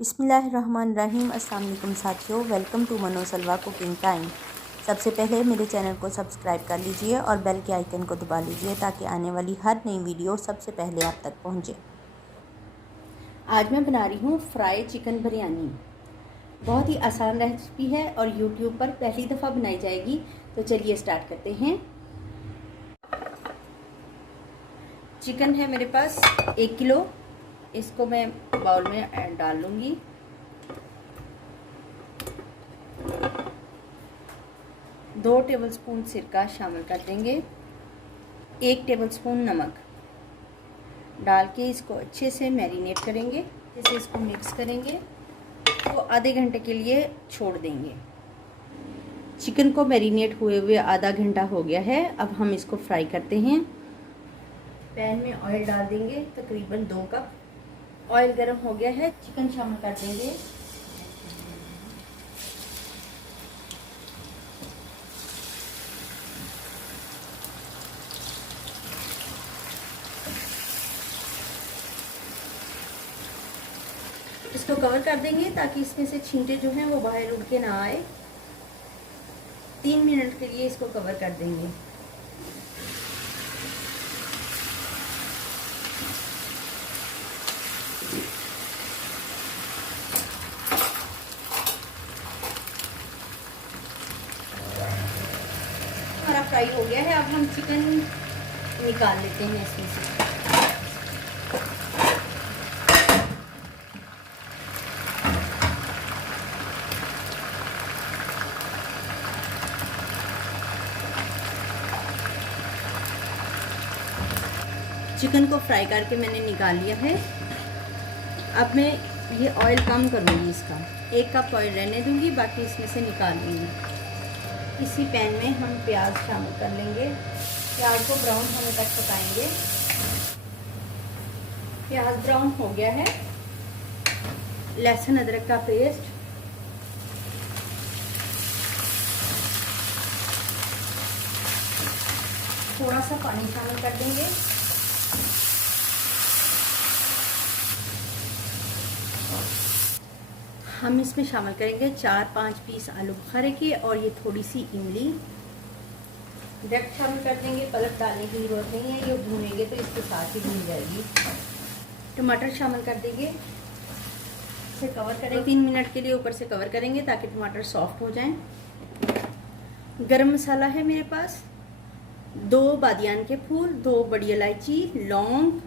बिस्मिल्लाहिर्रहमानिर्रहीम। अस्सलाम वालेकुम साथियों, वेलकम टू मनो सलवा कुकिंग टाइम। सबसे पहले मेरे चैनल को सब्सक्राइब कर लीजिए और बेल के आइकन को दबा लीजिए ताकि आने वाली हर नई वीडियो सबसे पहले आप तक पहुंचे। आज मैं बना रही हूँ फ्राई चिकन बिरयानी। बहुत ही आसान रेसिपी है और यूट्यूब पर पहली दफ़ा बनाई जाएगी। तो चलिए स्टार्ट करते हैं। चिकन है मेरे पास 1 किलो। इसको मैं बाउल में डाल लूँगी। दो टेबलस्पून सिरका शामिल कर देंगे। 1 टेबलस्पून नमक डाल के इसको अच्छे से मैरिनेट करेंगे। जैसे इसको मिक्स करेंगे तो आधे घंटे के लिए छोड़ देंगे। चिकन को मैरिनेट हुए हुए आधा घंटा हो गया है। अब हम इसको फ्राई करते हैं। पैन में ऑयल डाल देंगे, तकरीबन 2 कप। ऑयल गर्म हो गया है, चिकन शामिल कर देंगे। इसको कवर कर देंगे ताकि इसमें से छींटे जो हैं वो बाहर उड़ के ना आए। 3 मिनट के लिए इसको कवर कर देंगे। हमारा फ्राई हो गया है। अब हम चिकन निकाल लेते हैं इसमें से। चिकन को फ्राई करके मैंने निकाल लिया है। अब मैं ये ऑयल कम करूँगी, इसका 1 कप ऑयल रहने दूँगी, बाकी इसमें से निकाल लूँगी। इसी पैन में हम प्याज शामिल कर लेंगे। प्याज को ब्राउन होने तक पकाएंगे। प्याज ब्राउन हो गया है। लहसुन अदरक का पेस्ट, थोड़ा सा पानी शामिल कर देंगे। हम इसमें शामिल करेंगे 4-5 पीस आलू बुखारे के और ये थोड़ी सी इमली डायरेक्ट शामिल कर देंगे। पलक डालने की जरूरत नहीं है, ये भूनेंगे तो इसके साथ ही भून जाएगी। टमाटर शामिल कर देंगे। इसे कवर करेंगे 3 मिनट के लिए, ऊपर से कवर करेंगे ताकि टमाटर सॉफ्ट हो जाएं। गरम मसाला है मेरे पास 2 बादियान के फूल, 2 बड़ी इलायची, लौंग,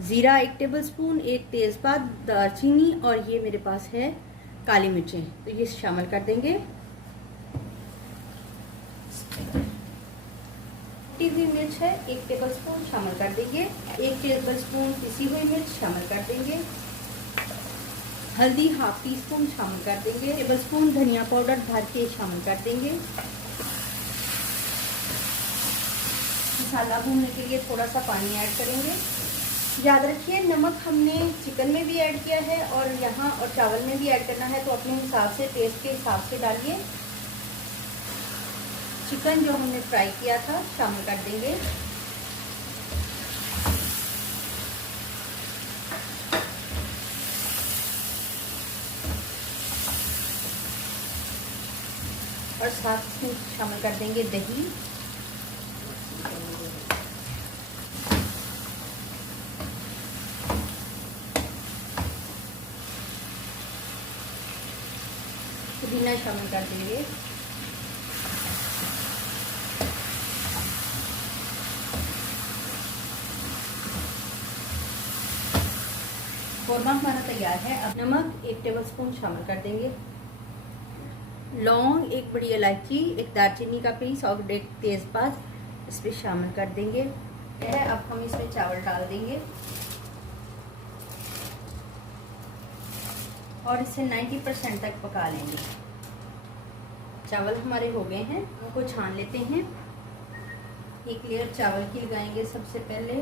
ज़ीरा 1 टेबलस्पून, 1 तेज़पात, दालचीनी और ये मेरे पास है काली मिर्चें, तो ये शामिल कर देंगे। कुटी हुई मिर्च है 1 टेबलस्पून शामिल कर देंगे। 1 टेबलस्पून पिसी हुई मिर्च शामिल कर देंगे। हल्दी 1/2 टीस्पून शामिल कर देंगे। टेबलस्पून धनिया पाउडर भर के शामिल कर देंगे। मसाला भूनने के लिए थोड़ा सा पानी ऐड करेंगे। याद रखिए नमक हमने चिकन में भी ऐड किया है और यहाँ और चावल में भी ऐड करना है, तो अपने हिसाब से, टेस्ट के हिसाब से डालिए। चिकन जो हमने फ्राई किया था शामिल कर देंगे। और साथ में शामिल कर देंगे दही। पुदीना शामिल कर देंगे। कौरमा हमारा तैयार है। अब नमक 1 टेबलस्पून शामिल कर देंगे। लौंग, 1 बड़ी इलायची, 1 दालचीनी का पीस और 1 तेज़पात इस पर शामिल कर देंगे। अब हम इसमें चावल डाल देंगे और इसे 90% तक पका लेंगे। चावल हमारे हो गए हैं, उनको छान लेते हैं। एक लेयर चावल की लगाएंगे। सबसे पहले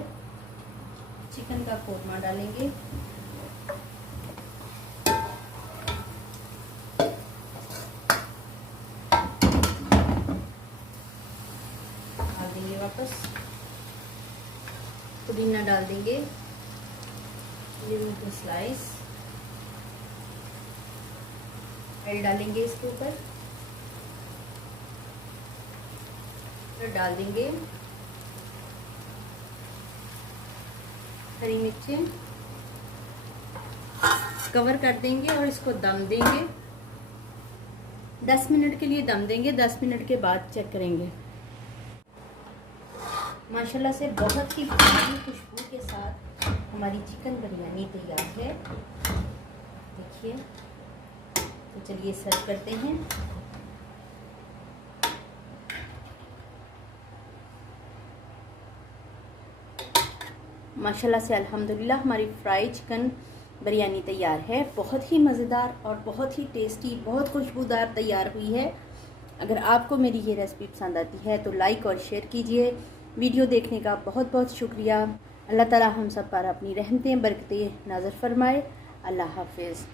चिकन का कौरमा डालेंगे। डाल देंगे वापस। पुदीना डाल देंगे, ये स्लाइस, ऑयल डालेंगे इसके ऊपर, फिर डाल देंगे हरी मिर्चें, कवर कर देंगे और इसको दम देंगे। 10 मिनट के लिए दम देंगे। 10 मिनट के बाद चेक करेंगे। माशाल्लाह से बहुत ही प्यारी खुशबू के साथ हमारी चिकन बिरयानी तैयार है। देखिए, तो चलिए सर्व करते हैं। माशाल्लाह से अल्हम्दुलिल्लाह हमारी फ्राई चिकन बिरयानी तैयार है। बहुत ही मज़ेदार और बहुत ही टेस्टी, बहुत खुशबूदार तैयार हुई है। अगर आपको मेरी ये रेसिपी पसंद आती है तो लाइक और शेयर कीजिए। वीडियो देखने का बहुत बहुत शुक्रिया। अल्लाह ताला हम सब पर अपनी रहमतें बरकतें नाज़िल फरमाए। अल्लाह हाफिज़।